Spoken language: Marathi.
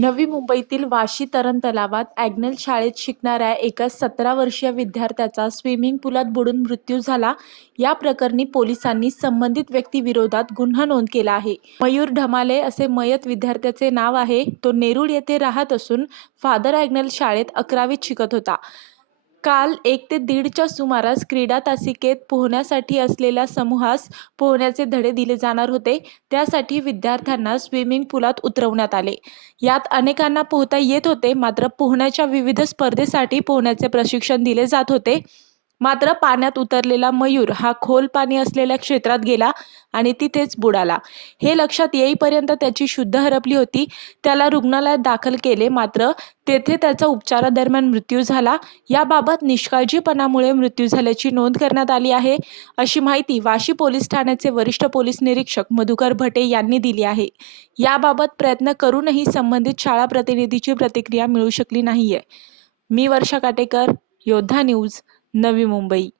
नवी मुंबईतील वाशी तरण तलावात ॲग्नेल शाळेत शिकणाऱ्या एका सतरा वर्षीय विद्यार्थ्याचा स्विमिंग पुलात बुडून मृत्यू झाला. या प्रकरणी पोलिसांनी संबंधित व्यक्तीविरोधात गुन्हा नोंद केला आहे. मयूर ढमाले असे मयत विद्यार्थ्याचे नाव आहे. तो नेरूळ येथे राहत असून फादर ॲग्नेल शाळेत अकरावीत शिकत होता. काल एक ते दीडच्या सुमारास क्रीडा तासिकेत पोहण्यासाठी असलेल्या समूहास पोहण्याचे धडे दिले जाणार होते. त्यासाठी विद्यार्थ्यांना स्विमिंग पुलात उतरवण्यात आले. यात अनेकांना पोहता येत होते मात्र पोहण्याच्या विविध स्पर्धेसाठी पोहण्याचे प्रशिक्षण दिले जात होते. मात्र पाण्यात उतरलेला मयूर हा खोल पाणी असलेल्या क्षेत्रात गेला आणि तिथेच बुडाला. हे लक्षात येईपर्यंत त्याची शुद्ध हरपली होती. त्याला रुग्णालयात दाखल केले मात्र तेथे त्याचा उपचारादरम्यान मृत्यू झाला. याबाबत निष्काळजीपणामुळे मृत्यू झाल्याची नोंद करण्यात आली आहे अशी माहिती वाशी पोलीस ठाण्याचे वरिष्ठ पोलीस निरीक्षक मधुकर भटे यांनी दिली आहे. याबाबत प्रयत्न करूनही संबंधित शाळा प्रतिनिधीची प्रतिक्रिया मिळू शकली नाहीये. मी वर्षा काटेकर योद्धा न्यूज नवी मुंबई.